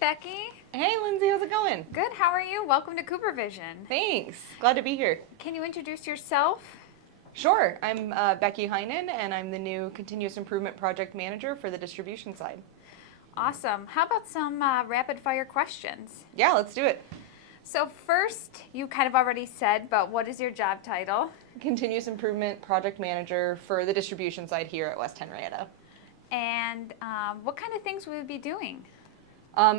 Becky. Hey, Lindsay, how's it going? Good, how are you? Welcome to CooperVision. Thanks. Glad to be here. Can you introduce yourself? Sure. I'm Becky Heinen, and I'm the new Continuous Improvement Project Manager for the distribution side. Awesome. How about some rapid fire questions? Yeah, let's do it. So first, you kind of already said, but what is your job title? Continuous Improvement Project Manager for the distribution side here at West Henrietta. And what kind of things will we be doing?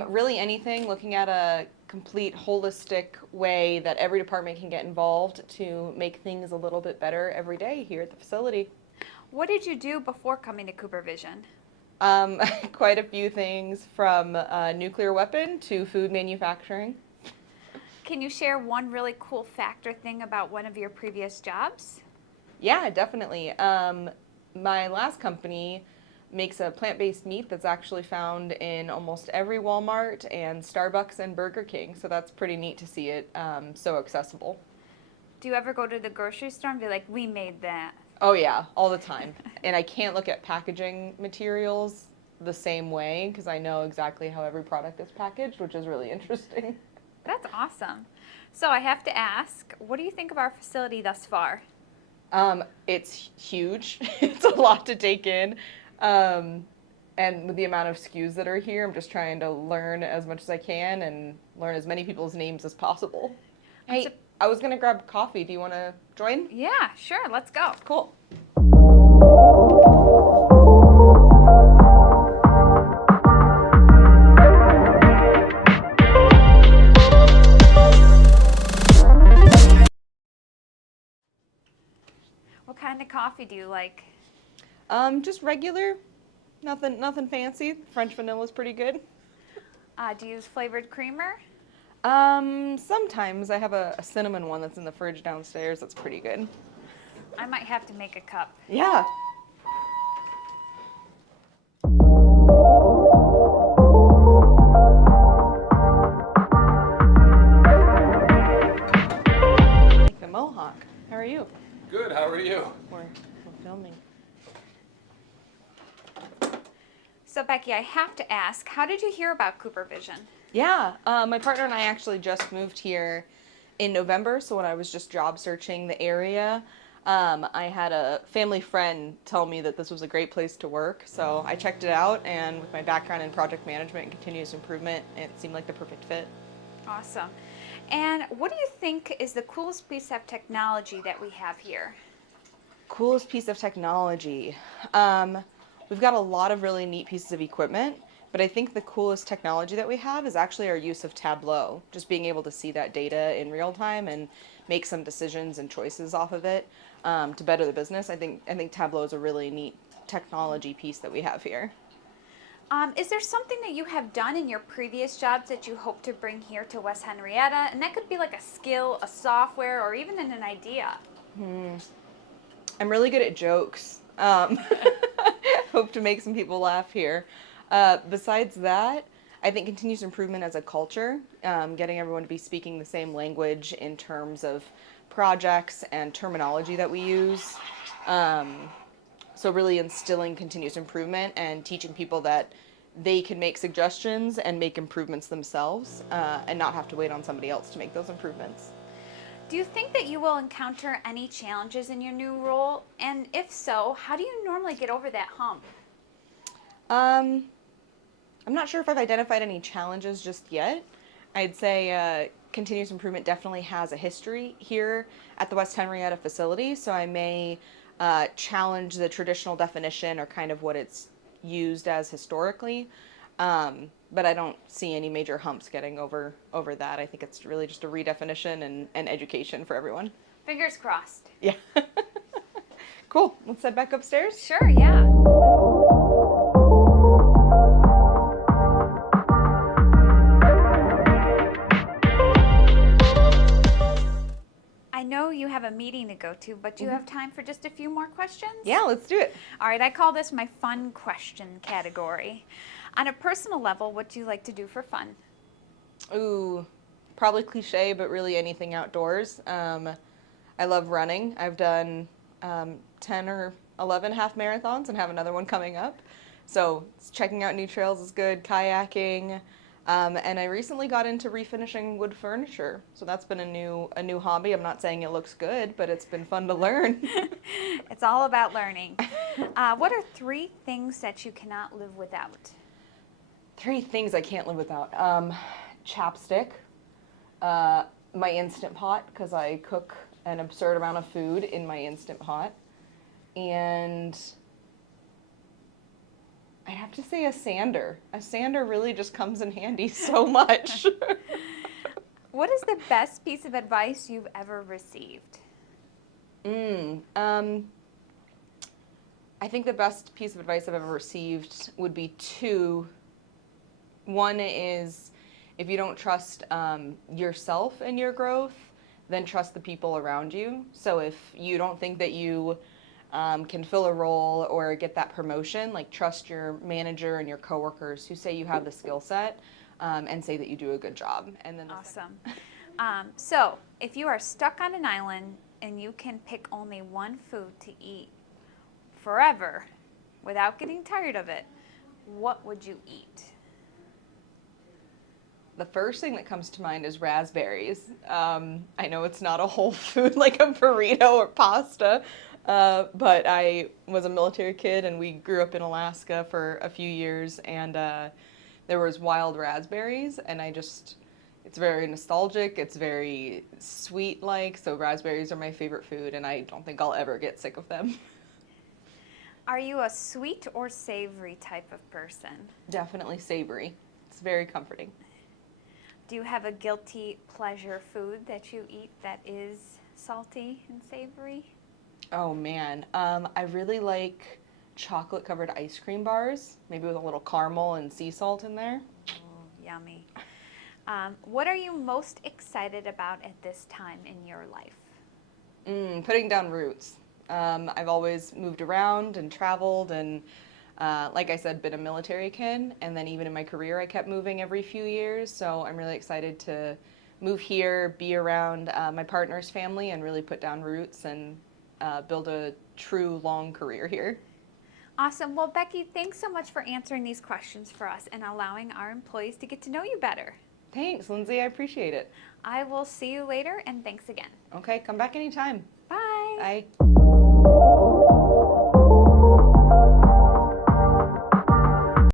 Really anything, looking at a complete holistic way that every department can get involved to make things a little bit better every day here at the facility. What did you do before coming to CooperVision? Quite a few things, from nuclear weapon to food manufacturing. Can you share one really cool fact or thing about one of your previous jobs? Yeah, definitely. My last company makes a plant-based meat that's actually found in almost every Walmart and Starbucks and Burger King, so that's pretty neat to see it so accessible. Do you ever go to the grocery store and be like, we made that? Oh yeah, all the time. And I can't look at packaging materials the same way because I know exactly how every product is packaged, which is really interesting. That's awesome. So I have to ask, what do you think of our facility thus far? It's huge. It's a lot to take in. And with the amount of SKUs that are here, I'm just trying to learn as much as I can and learn as many people's names as possible. Hey, I was going to grab coffee. Do you want to join? Yeah, sure. Let's go. Cool. What kind of coffee do you like? Just regular. Nothing fancy. French vanilla is pretty good. Do you use flavored creamer? Sometimes I have a cinnamon one that's in the fridge downstairs. That's pretty good. I might have to make a cup. Yeah. Like the Mohawk. How are you? Good, how are you? We're filming. So Becky, I have to ask, how did you hear about CooperVision? Yeah, my partner and I actually just moved here in November, so when I was just job searching the area, I had a family friend tell me that this was a great place to work, so I checked it out, and with my background in project management and continuous improvement, it seemed like the perfect fit. Awesome. And what do you think is the coolest piece of technology that we have here? Coolest piece of technology. We've got a lot of really neat pieces of equipment, but I think the coolest technology that we have is actually our use of Tableau, just being able to see that data in real time and make some decisions and choices off of it to better the business. I think Tableau is a really neat technology piece that we have here. Is there something that you have done in your previous jobs that you hope to bring here to West Henrietta? And that could be like a skill, a software, or even an idea. I'm really good at jokes. Hope to make some people laugh here. Besides that, I think continuous improvement as a culture, getting everyone to be speaking the same language in terms of projects and terminology that we use. So really instilling continuous improvement and teaching people that they can make suggestions and make improvements themselves and not have to wait on somebody else to make those improvements. Do you think that you will encounter any challenges in your new role? And if so, how do you normally get over that hump? I'm not sure if I've identified any challenges just yet. I'd say continuous improvement definitely has a history here at the West Henrietta facility, so I may challenge the traditional definition or kind of what it's used as historically. But I don't see any major humps getting over that. I think it's really just a redefinition and education for everyone. Fingers crossed. Yeah. Cool. Let's head back upstairs. Sure, yeah. I know you have a meeting to go to, but do you have time for just a few more questions? Yeah, let's do it. All right, I call this my fun question category. On a personal level, what do you like to do for fun? Ooh, probably cliche, but really anything outdoors. I love running. I've done 10 or 11 half marathons and have another one coming up. So checking out new trails is good. Kayaking, And I recently got into refinishing wood furniture, so that's been a new hobby. I'm not saying it looks good, but it's been fun to learn. It's all about learning. What are 3 things that you cannot live without? 3 things I can't live without. Chapstick, my Instant Pot, because I cook an absurd amount of food in my Instant Pot, and I have to say a sander. A sander really just comes in handy so much. What is the best piece of advice you've ever received? I think the best piece of advice I've ever received would be 2. One is, if you don't trust yourself and your growth, then trust the people around you. So if you don't think that you can fill a role or get that promotion, like trust your manager and your coworkers who say you have the skill set and say that you do a good job. And then Awesome. So, if you are stuck on an island and you can pick only one food to eat forever without getting tired of it, what would you eat? The first thing that comes to mind is raspberries. I know it's not a whole food like a burrito or pasta, but I was a military kid and we grew up in Alaska for a few years, and there was wild raspberries, and it's very nostalgic, it's very sweet-like, so raspberries are my favorite food, and I don't think I'll ever get sick of them. Are you a sweet or savory type of person? Definitely savory. It's very comforting. Do you have a guilty pleasure food that you eat that is salty and savory? Oh man, I really like chocolate covered ice cream bars, maybe with a little caramel and sea salt in there. Oh, yummy. What are you most excited about at this time in your life? Putting down roots. I've always moved around and traveled, and like I said, been a military kid, and then even in my career I kept moving every few years, so I'm really excited to move here, be around my partner's family, and really put down roots and build a true long career here. Awesome. Well, Becky, thanks so much for answering these questions for us and allowing our employees to get to know you better. Thanks, Lindsay. I appreciate it. I will see you later, and thanks again. Okay, come back anytime. Bye. Bye.